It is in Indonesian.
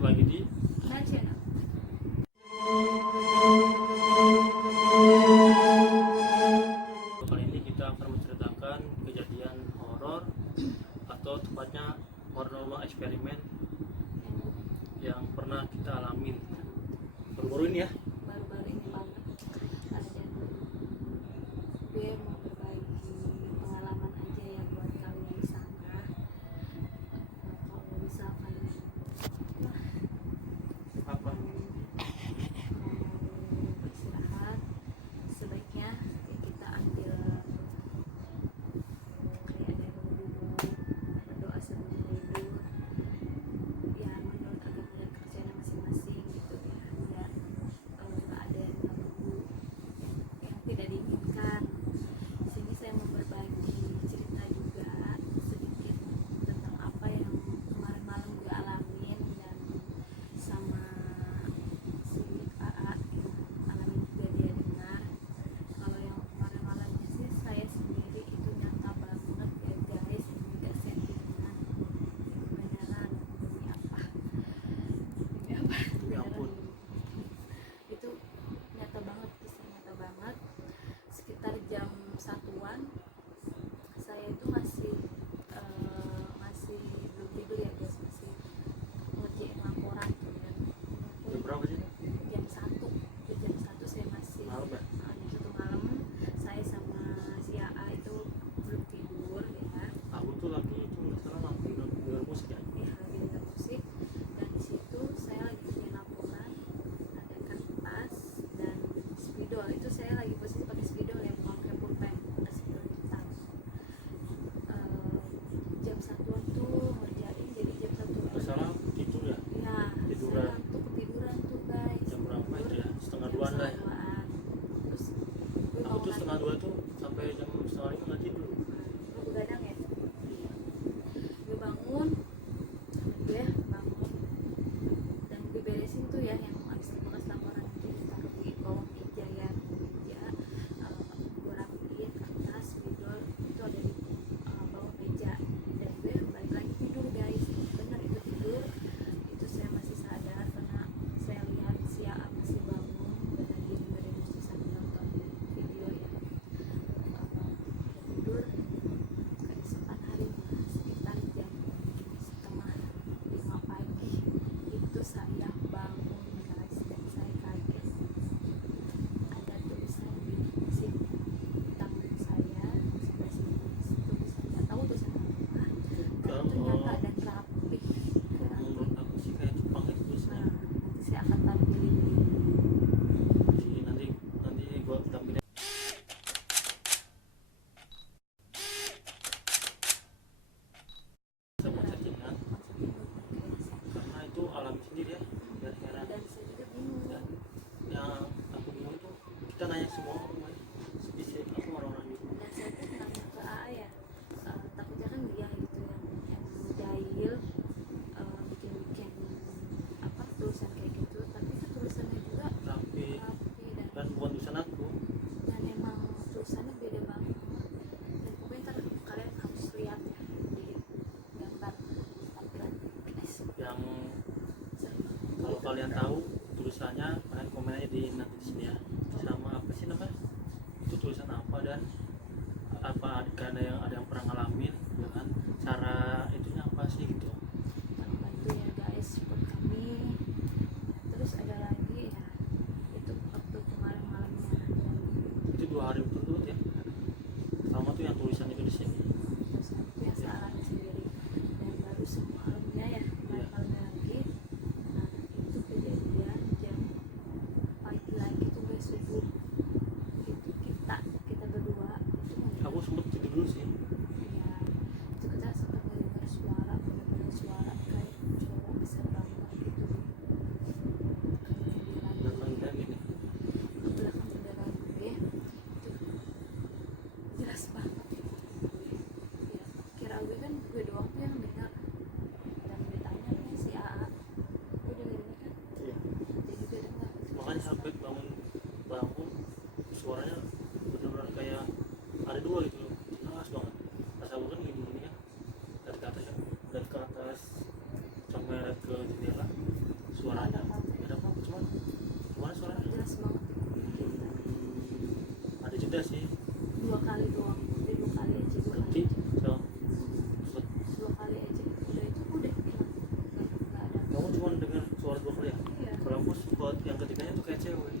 balik lagi di Nasional. kali ini kita akan menceritakan kejadian horor atau tepatnya horor eksperimen yang pernah kita alamin baru-baru ini ya. Baru-baru ini banget ada gue mau berbagi pengalaman aja ya buat kalian di sana. Kalau misalkan Apa? mau beristirahat, sebaiknya ya kita ambil kayak ada wudhu, berdoa sebelum tidur ya, menurut agama dan kepercayaan masing-masing gitu ya, biar nggak ada yang ganggu yang tidak diinginkan. Di sini saya mau berbagi cerita juga sedikit tentang apa yang kemarin malam gue alamin dan sama si AA alamin juga dia dengar. Kalau yang kemarin malamnya sih saya sendiri itu nyata banget ya guys, ini gak settingan, itu beneran, demi apa Ya ampun. itu nyata banget, kisah nyata banget. Sekitar jam 1-an saya itu masih belum tidur ya guys, masih ngerjain laporan tuh ya. Jam berapa sih? Jam 1, jam 1 saya masih Malam ya? jam 1 malam saya sama si AA itu belum tidur ya. Aku tuh lagi cuma salah lagi dengar musik ya. Ya lagi dengar musik, dan di situ saya lagi bikin laporan, ada kertas dan spidol. Itu saya lagi posisi pakai spidol ya, bukan pakai pulpen, pakai spidol hitam. Jam 1-an tuh ngerjain, jadi jam 1-an Nggak salah tidur ya. ya Tiduran. saya tuh ketiduran tuh guys. Jam berapa itu ya? Setengah Jam duaan lah ya. 1-an. Terus gue Aku tuh bangun setengah lagi. dua tuh sampai jam setengah lima nggak tidur. Lu begadang ya? Gue bangun dan gue beresin tuh ya yang habis tugas laporan itu, ditaruh di bawah meja ya, meja. Gue rapiin kertas spidol itu ada di bawah meja, dan gue balik lagi tidur guys. Bener itu tidur, itu saya masih sadar karena saya lihat si A masih bangun dan lagi dengerin musik sambil nonton video ya. Tidur keesokan harinya sekitar jam setengah 5 pagi itu saya bangun guys, dan saya kaget ada tulisan di sini tangan saya sebelah sini, tulisan nggak tahu tulisan apa, tapi itu nyata dan rapih. Menurut aku sih kayak Jepang itu biasanya. Nanti saya akan tampilin di Nanti gua tampilin. Sama settingan karena itu alami sendiri ya. Dan heran. dan saya juga bingung. Dan yang aku bingung itu kita nanya semua orang, spesies apa orang-orang itu. Dan saya tuh nanya ke AA ya, takutnya kan dia gitu yang jahil, bikin apa tulisan kayak gitu, tapi itu tulisannya juga Tapi rapi kan bukan tulisan aku. dan emang tulisannya beda banget. Dan pokoknya ntar kalian harus lihat ya di gambar tampilan guys. Yang Seru. kalau kalian tahu tulisannya kalian komen aja di nanti di sini ya. Sama apa sih namanya? Itu tulisan apa dan apa ada yang pernah ngalamin dengan cara itunya apa sih gitu. Bantu ya guys support kami. Terus ada lagi ya, itu waktu kemarin malamnya Itu 2 hari berturut-turut ya. Pertama tuh yang tulisannya itu di sini. terus itu yang saya alami sendiri, dan baru semalamnya ya, malamnya lagi. Nah itu kejadian jam pagi lagi tuh guys, subuh itu kita berdua itu Aku sempet tidur dulu sih. ya, itu kita sempat mendengar kamu cuma dengar suara dua kali ya? Iya. Kalau aku buat yang ketiganya tuh kayak cewek.